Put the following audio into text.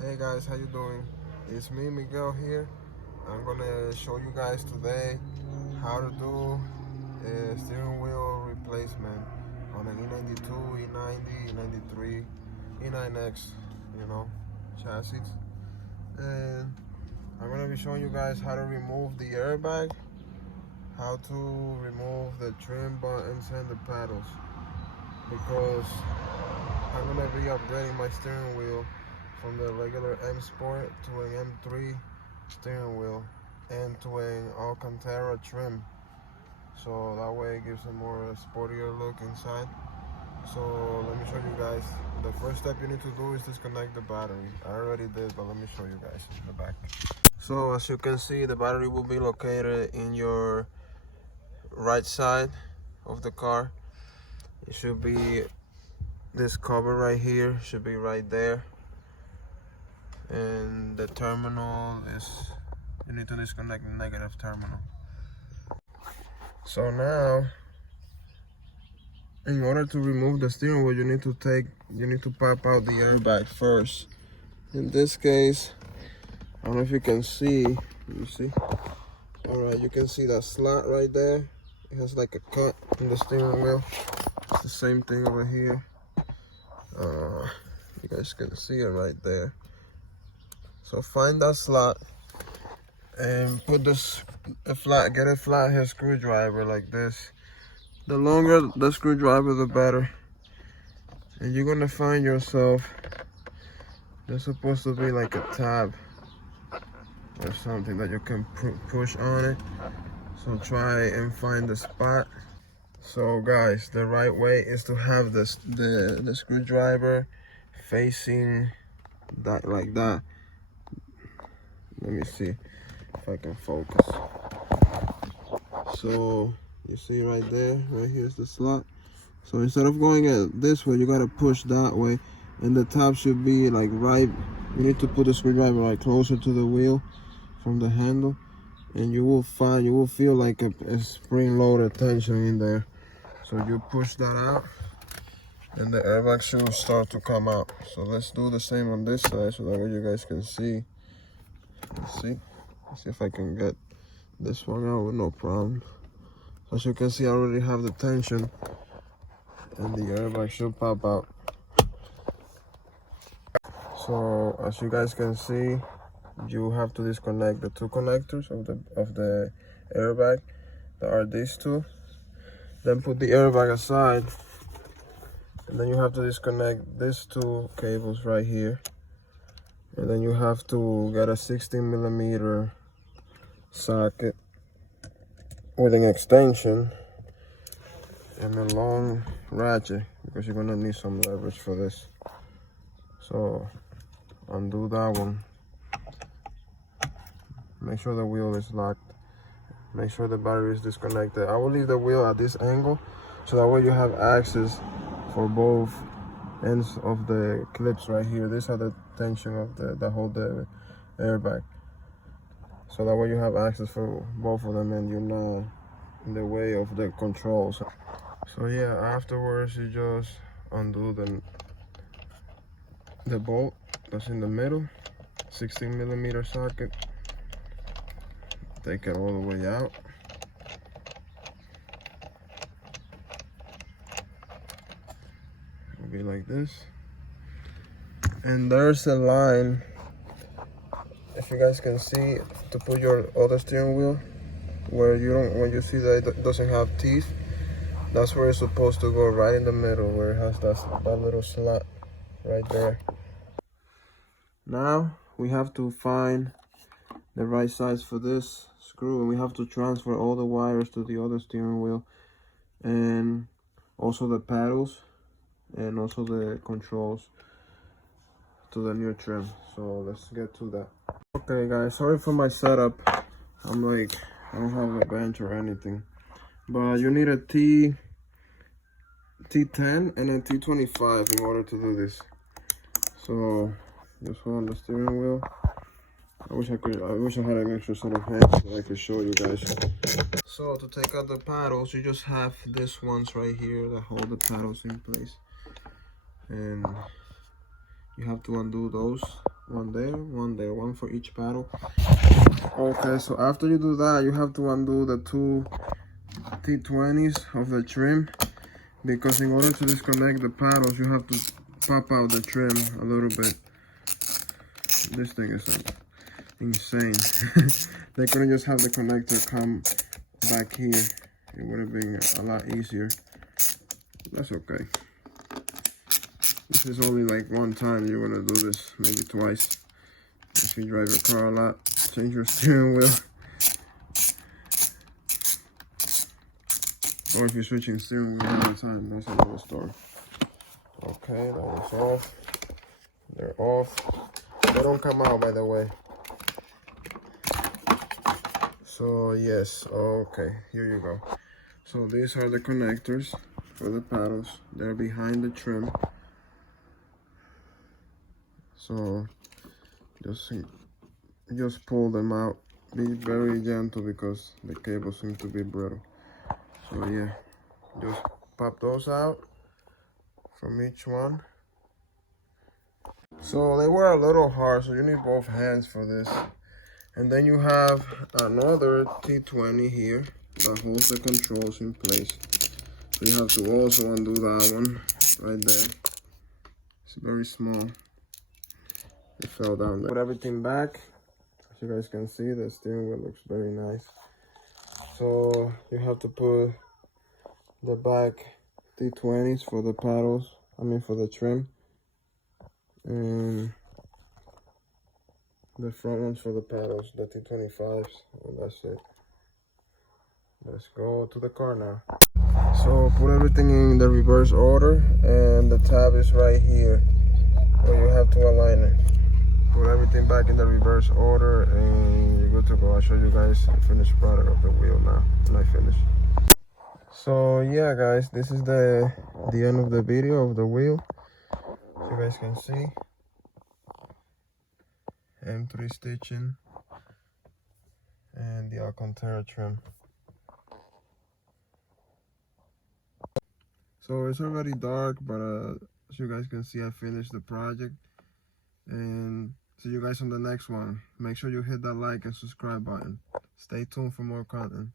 Hey guys, how you doing? It's me, Miguel here. I'm gonna show you guys today how to do a steering wheel replacement on an E92, E90, E93, E9X, chassis. And I'm gonna be showing you guys how to remove the airbag, how to remove the trim buttons and the paddles, because I'm gonna be upgrading my steering wheel from the regular M Sport to an M3 steering wheel and to an Alcantara trim, so that way it gives a more sportier look inside. So let me show you guys. The first step you need to do is disconnect the battery. I already did, but let me show you guys in the back. So as you can see, the battery will be located in your right side of the car. It should be this cover right here, should be right there. And the terminal is, you need to disconnect the negative terminal. So now, in order to remove the steering wheel, you need to pop out the airbag first. In this case, I don't know if you can see, you see? Alright, you can see that slot right there. It has like a cut in the steering wheel. It's the same thing over here. You guys can see it right there. So find that slot and put get a flathead screwdriver like this. The longer the screwdriver, the better. And you're gonna find yourself, there's supposed to be like a tab or something that you can push on it. So try and find the spot. So guys, the right way is to have the screwdriver facing that, like that. Let me see if I can focus. So you see right there, right here's the slot. So instead of going this way, you gotta push that way, and the top should be like right. You need to put the screwdriver right closer to the wheel from the handle, and you will feel like a spring-loaded tension in there. So you push that out, and the airbag should start to come out. So let's do the same on this side, so that way you guys can see. Let's see if I can get this one out with no problem. As you can see, I already have the tension, and the airbag should pop out. So as you guys can see, you have to disconnect the two connectors of the airbag. There are these two. Then put the airbag aside, and then you have to disconnect these two cables right here. And then you have to get a 16mm socket with an extension and a long ratchet, because you're gonna need some leverage for this. So undo that one. Make sure the wheel is locked. Make sure the battery is disconnected. I will leave the wheel at this angle, so that way you have access for both ends of the clips right here. These are the tension of the whole airbag. So that way you have access for both of them, and you're not in the way of the controls. So yeah, afterwards you just undo the bolt that's in the middle, 16mm socket. Take it all the way out. It'll be like this. And there's a line, if you guys can see, to put your other steering wheel, where when you see that it doesn't have teeth, that's where it's supposed to go, right in the middle, where it has that little slot right there. Now we have to find the right size for this screw, and we have to transfer all the wires to the other steering wheel, and also the paddles, and also the controls to the new trim. So let's get to that. Okay guys, sorry for my setup. I don't have a bench or anything, but you need a T10 and a T25 in order to do this. So just hold on the steering wheel. I wish I had an extra set of hands so I could show you guys. So to take out the paddles, you just have these ones right here that hold the paddles in place, and you have to undo those one there, one for each paddle. Okay, so after you do that, you have to undo the two T20s of the trim, because in order to disconnect the paddles, you have to pop out the trim a little bit. This thing is insane. They couldn't just have the connector come back here. It would have been a lot easier. That's okay. This is only like one time you're gonna do this, maybe twice. If you drive your car a lot, change your steering wheel. Or if you're switching steering wheel all the time, that's another story. Okay, that is off. They're off. They don't come out, by the way. So yes, okay, here you go. So these are the connectors for the paddles. They're behind the trim. So just pull them out. Be very gentle because the cables seem to be brittle. So yeah, just pop those out from each one. So they were a little hard, so you need both hands for this. And then you have another T20 here that holds the controls in place. So you have to also undo that one right there. It's very small. It fell down there. Put everything back. As you guys can see, the steering wheel looks very nice. So you have to put the back T20s for the paddles, for the trim. And the front ones for the paddles, the T25s, and that's it. Let's go to the car now. So put everything in the reverse order, and the tab is right here where you have to align it. Put everything back in the reverse order and you're good to go. I'll show you guys the finished product of the wheel now when I finish. So yeah guys, this is the end of the video of the wheel. As you guys can see, M3 stitching and the Alcantara trim. So it's already dark, but as you guys can see, I finished the project. And see you guys on the next one. Make sure you hit that like and subscribe button. Stay tuned for more content.